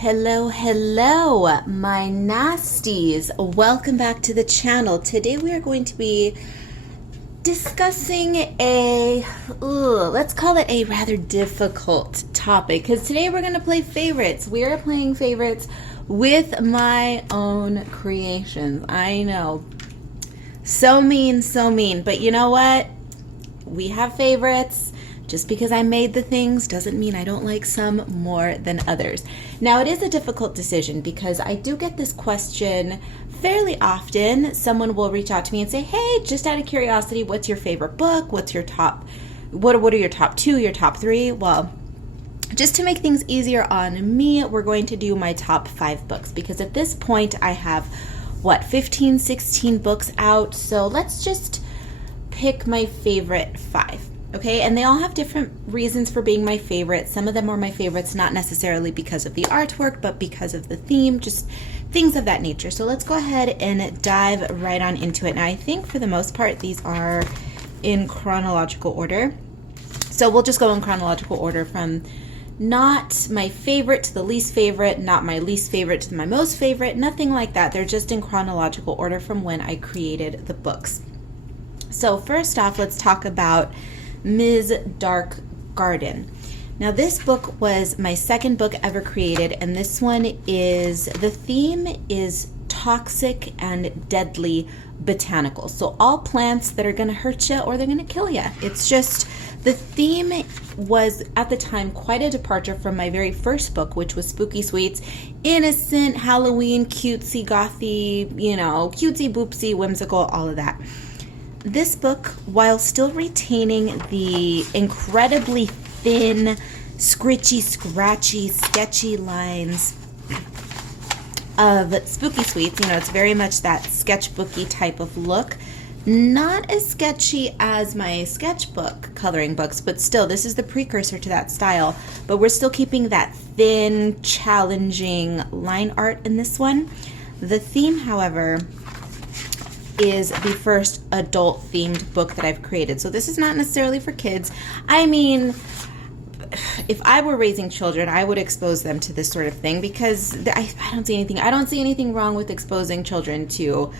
Hello, hello, my nasties. Welcome back to the channel. Today we are going to be discussing let's call it a rather difficult topic, because today we're going to play favorites. We are playing favorites with my own creations. I know. So mean, but you know what? We have favorites. Just because I made the things doesn't mean I don't like some more than others. Now, it is a difficult decision because I do get this question fairly often. Someone will reach out to me and say, hey, just out of curiosity, what's your favorite book? What are your top two, your top three? Well, just to make things easier on me, we're going to do my top 5 books, because at this point I have, 15, 16 books out. So let's just pick my favorite 5. Okay, and they all have different reasons for being my favorite. Some of them are my favorites not necessarily because of the artwork, but because of the theme, just things of that nature. So let's go ahead and dive right on into it. Now, I think for the most part, these are in chronological order. So we'll just go in chronological order from not my favorite to the least favorite, not my least favorite to my most favorite, nothing like that. They're just in chronological order from when I created the books. So first off, let's talk about Ms. Dark Garden. Now, this book was my second book ever created, and this one the theme is toxic and deadly botanicals. So all plants that are going to hurt you or they're going to kill you. It's just, the theme was at the time quite a departure from my very first book, which was Spooky Sweets, innocent, Halloween, cutesy, gothy, cutesy, boopsy, whimsical, all of that. This book, while still retaining the incredibly thin, scritchy, scratchy, sketchy lines of Spooky Sweets, it's very much that sketchbooky type of look. Not as sketchy as my sketchbook coloring books, but still, this is the precursor to that style. But we're still keeping that thin, challenging line art in this one. The theme, however, is the first adult themed book that I've created. So this is not necessarily for kids. I mean, if I were raising children, I would expose them to this sort of thing, because I don't see anything wrong with exposing children to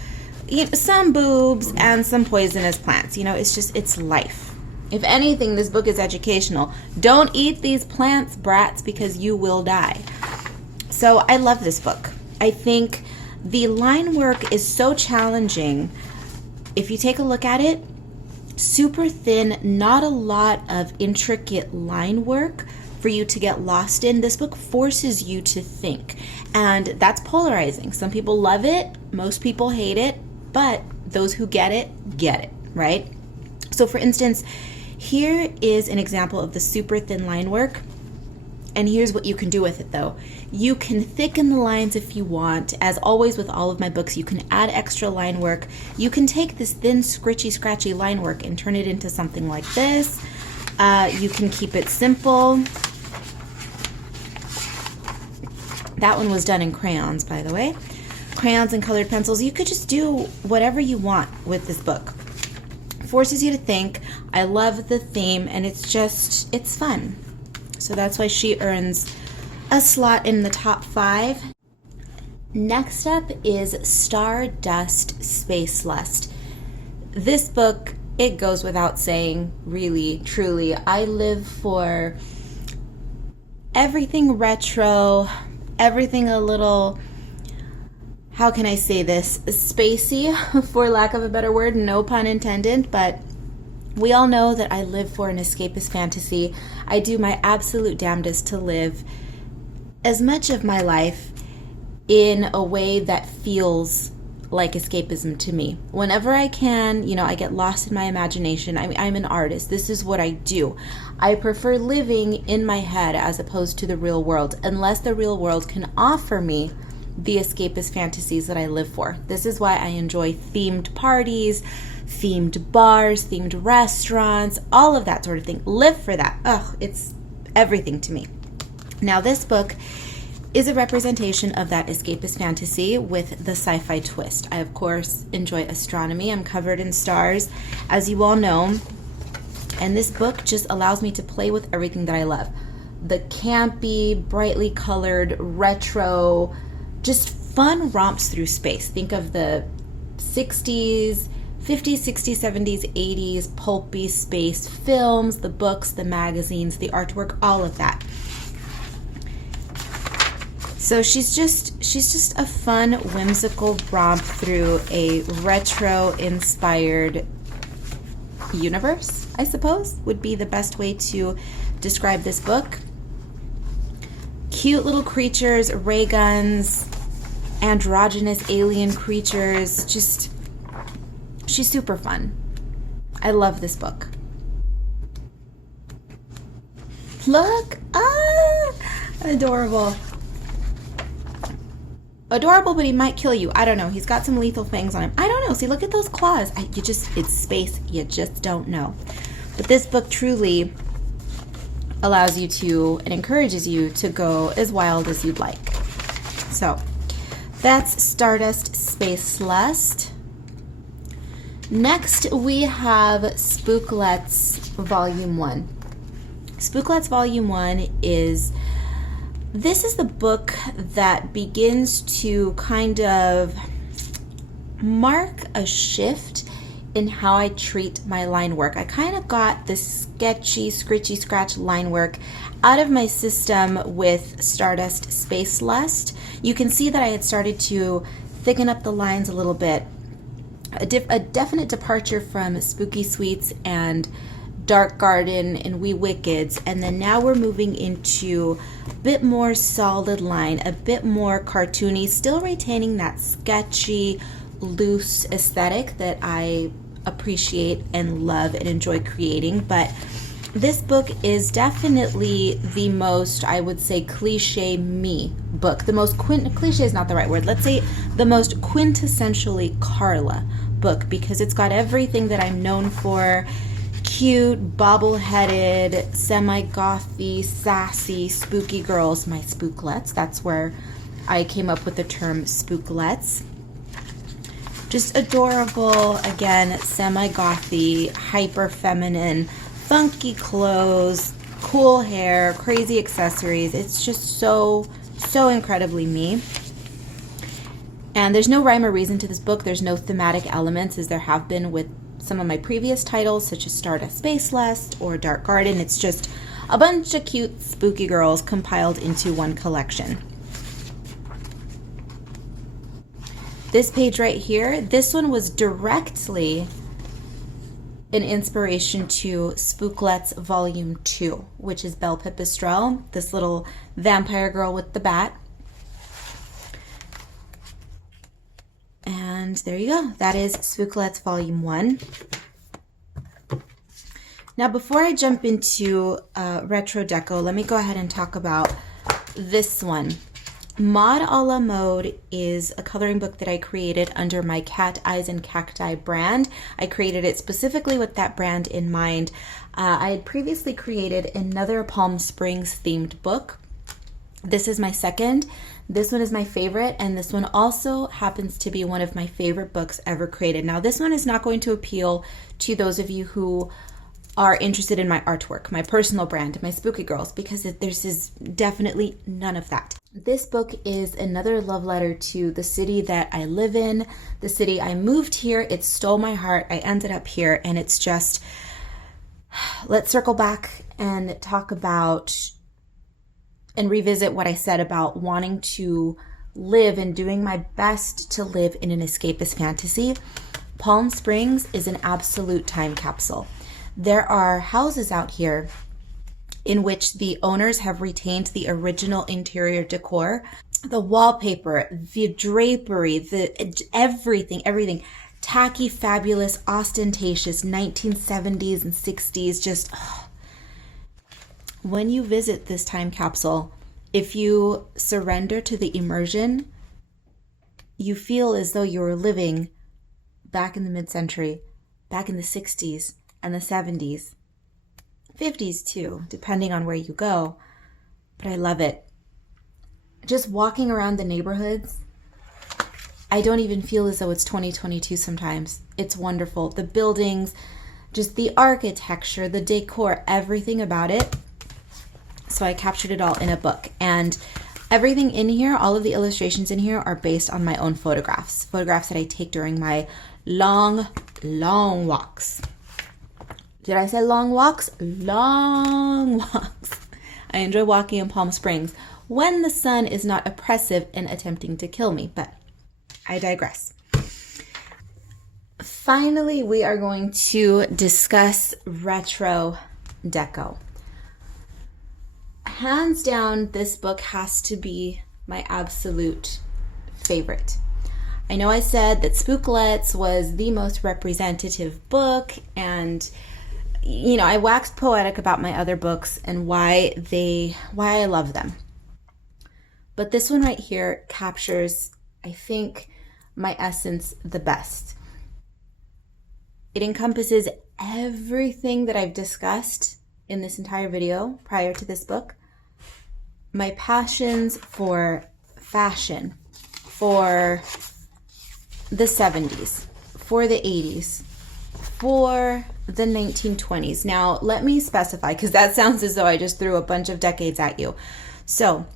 some boobs and some poisonous plants. It's life. If anything, this book is educational. Don't eat these plants, brats, because you will die. So I love this book. I think the line work is so challenging. If you take a look at it, super thin, not a lot of intricate line work for you to get lost in. This book forces you to think, and that's polarizing. Some people love it, most people hate it, but those who get it, right? So for instance, here is an example of the super thin line work. And here's what you can do with it, though. You can thicken the lines if you want. As always with all of my books, you can add extra line work. You can take this thin, scritchy, scratchy line work and turn it into something like this. You can keep it simple. That one was done in crayons, by the way. Crayons and colored pencils. You could just do whatever you want with this book. Forces you to think. I love the theme, and it's fun. So that's why she earns a slot in the top 5. Next up is Stardust Space Lust. This book, it goes without saying, really, truly. I live for everything retro, everything a little, how can I say this, spacey, for lack of a better word, no pun intended, but we all know that I live for an escapist fantasy. I do my absolute damnedest to live as much of my life in a way that feels like escapism to me. Whenever I can, I get lost in my imagination. I'm an artist. This is what I do. I prefer living in my head as opposed to the real world, unless the real world can offer me the escapist fantasies that I live for. This is why I enjoy themed parties, themed bars, themed restaurants, all of that sort of thing. Live for that. It's everything to me. Now, this book is a representation of that escapist fantasy with the sci-fi twist. I, of course, enjoy astronomy. I'm covered in stars, as you all know. And this book just allows me to play with everything that I love. the campy, brightly colored, retro, just fun romps through space. Think of the 60s, 50s, 60s, 70s, 80s, pulpy space films, the books, the magazines, the artwork, all of that. So she's just a fun, whimsical romp through a retro-inspired universe, I suppose, would be the best way to describe this book. Cute little creatures, ray guns, androgynous alien creatures, just, she's super fun. I love this book. Look, adorable. Adorable, but he might kill you. I don't know. He's got some lethal fangs on him. I don't know. See, look at those claws. It's space. You just don't know. But this book truly allows you to, and encourages you to go as wild as you'd like. So, that's Stardust Space Lust. Next, we have Spooklets Volume 1. Spooklets Volume 1 is... This is the book that begins to kind of mark a shift in how I treat my line work. I kind of got this sketchy, scritchy scratch line work out of my system with Stardust Space Lust. You can see that I had started to thicken up the lines a little bit. A definite departure from Spooky Sweets and Dark Garden and Wee Wickeds, and then now we're moving into a bit more solid line, a bit more cartoony, still retaining that sketchy, loose aesthetic that I appreciate and love and enjoy creating. But this book is definitely the most, I would say, cliche me book. The most cliche is not the right word. Let's say the most quintessentially Karla book, because it's got everything that I'm known for. Cute, bobble-headed, semi-gothy, sassy, spooky girls, my spooklets. That's where I came up with the term spooklets. Just adorable, again, semi-gothy, hyper-feminine, funky clothes, cool hair, crazy accessories. It's just so incredibly me. And there's no rhyme or reason to this book. There's no thematic elements as there have been with some of my previous titles, such as Stardust Space Lust or Dark Garden. It's just a bunch of cute, spooky girls compiled into one collection. This page right here, this one was directly an inspiration to Spooklets Volume 2, which is Belle Pipistrelle, this little vampire girl with the bat. And there you go. That is Spooklets Volume 1. Now, before I jump into Retro Deco, let me go ahead and talk about this one. Maud a la Mode is a coloring book that I created under my Cat Eyes and Cacti brand. I created it specifically with that brand in mind. I had previously created another Palm Springs themed book. This is my second. This one is my favorite, and this one also happens to be one of my favorite books ever created. Now, this one is not going to appeal to those of you who are interested in my artwork, my personal brand, my spooky girls, because there's definitely none of that. This book is another love letter to the city that I live in, the city I moved here. It stole my heart. I ended up here, and it's just, let's circle back and talk about and revisit what I said about wanting to live and doing my best to live in an escapist fantasy. Palm Springs is an absolute time capsule. There are houses out here in which the owners have retained the original interior decor, the wallpaper, the drapery, everything, tacky, fabulous, ostentatious, 1970s and 60s, just, when you visit this time capsule, if you surrender to the immersion, you feel as though you were living back in the mid-century, back in the 60s and the 70s, 50s too, depending on where you go. But I love it. Just walking around the neighborhoods, I don't even feel as though it's 2022 sometimes. It's wonderful. The buildings, just the architecture, the decor, everything about it. So I captured it all in a book. And everything in here, all of the illustrations in here are based on my own photographs that I take during my long, long walks. Did I say long walks? Long walks. I enjoy walking in Palm Springs when the sun is not oppressive and attempting to kill me, but I digress. Finally, we are going to discuss retro deco. Hands down, this book has to be my absolute favorite. I know I said that Spooklets was the most representative book, and you know, I waxed poetic about my other books and why I love them. But this one right here captures, I think, my essence the best. It encompasses everything that I've discussed in this entire video prior to this book. My passions for fashion, for the 70s, for the 80s, for the 1920s. Now, let me specify, because that sounds as though I just threw a bunch of decades at you. So,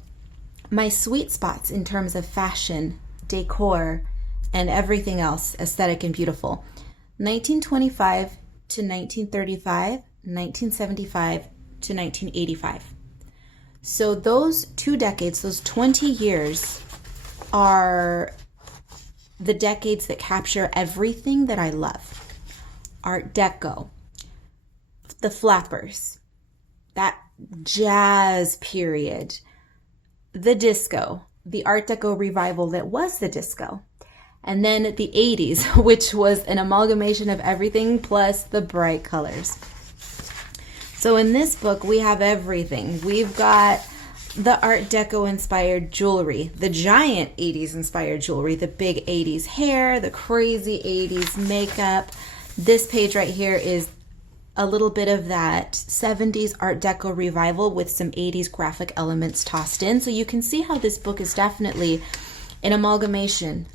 my sweet spots in terms of fashion, decor, and everything else, aesthetic and beautiful. 1925 to 1935, 1975 to 1985. So those 2 decades, those 20 years are the decades that capture everything that I love. Art Deco, the flappers, that jazz period, the disco, the Art Deco revival that was the disco, and then the 80s, which was an amalgamation of everything plus the bright colors. So in this book, we have everything. We've got the Art Deco inspired jewelry, the giant 80s inspired jewelry, the big 80s hair, the crazy 80s makeup. This page right here is a little bit of that 70s Art Deco revival with some 80s graphic elements tossed in. So you can see how this book is definitely an amalgamation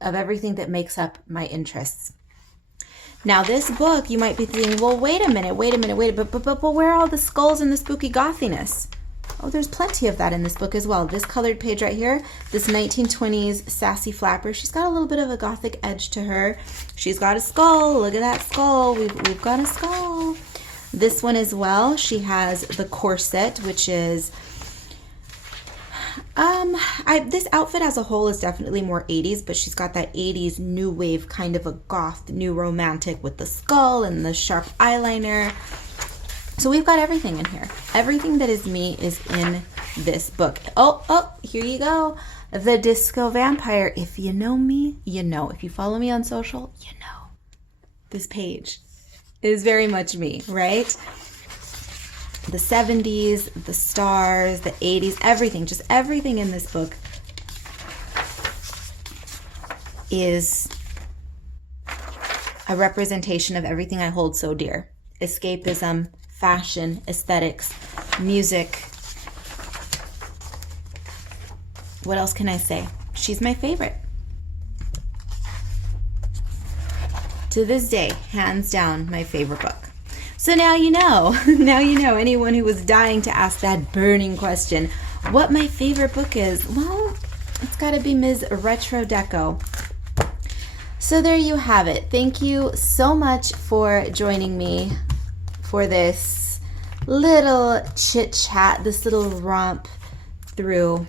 of everything that makes up my interests. Now this book, you might be thinking, well, wait a minute, but where are all the skulls and the spooky gothiness? Oh, there's plenty of that in this book as well. This colored page right here, this 1920s sassy flapper, she's got a little bit of a gothic edge to her. She's got a skull. Look at that skull. We've got a skull. This one as well, she has the corset, which is this outfit as a whole is definitely more 80s, but she's got that 80s new wave kind of a goth, new romantic with the skull and the sharp eyeliner. So we've got everything in here. Everything that is me is in this book. Oh, here you go. The Disco Vampire. If you know me, you know. If you follow me on social, you know. This page is very much me, right? The 70s, the stars, the 80s, everything, just everything in this book is a representation of everything I hold so dear. Escapism, fashion, aesthetics, music. What else can I say? She's my favorite. To this day, hands down, my favorite book. So now you know. Now you know. Anyone who was dying to ask that burning question, what my favorite book is, well, it's got to be Ms. Retro Deco. So there you have it. Thank you so much for joining me for this little chit chat, this little romp through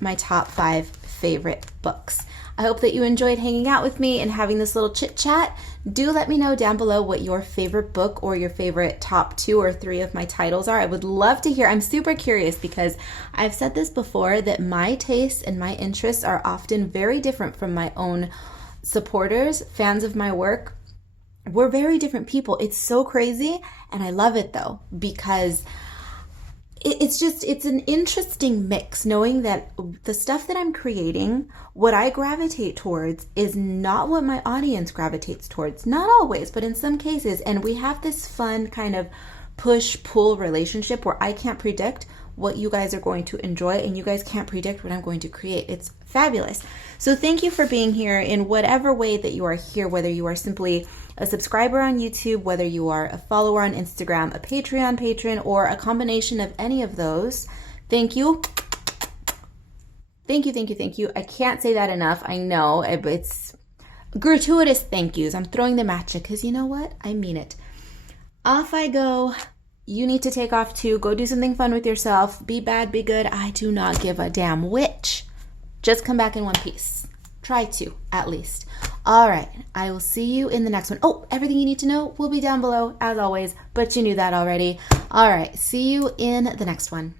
my top 5 favorite books. I hope that you enjoyed hanging out with me and having this little chit chat. Do let me know down below what your favorite book or your favorite top 2 or 3 of my titles are. I would love to hear. I'm super curious because I've said this before that my tastes and my interests are often very different from my own supporters, fans of my work. We're very different people. It's so crazy, and I love it though, because it's an interesting mix knowing that the stuff that I'm creating, what I gravitate towards is not what my audience gravitates towards. Not always, but in some cases. And we have this fun kind of push-pull relationship where I can't predict what you guys are going to enjoy, and you guys can't predict what I'm going to create. It's fabulous. So thank you for being here in whatever way that you are here, whether you are simply a subscriber on YouTube, whether you are a follower on Instagram, a Patreon patron, or a combination of any of those. Thank you. Thank you, thank you, thank you. I can't say that enough. I know it's gratuitous thank yous. I'm throwing them at you because you know what? I mean it. Off I go. You need to take off too. Go do something fun with yourself. Be bad, be good. I do not give a damn which. Just come back in one piece. Try to, at least. All right. I will see you in the next one. Oh, everything you need to know will be down below, as always, but you knew that already. All right. See you in the next one.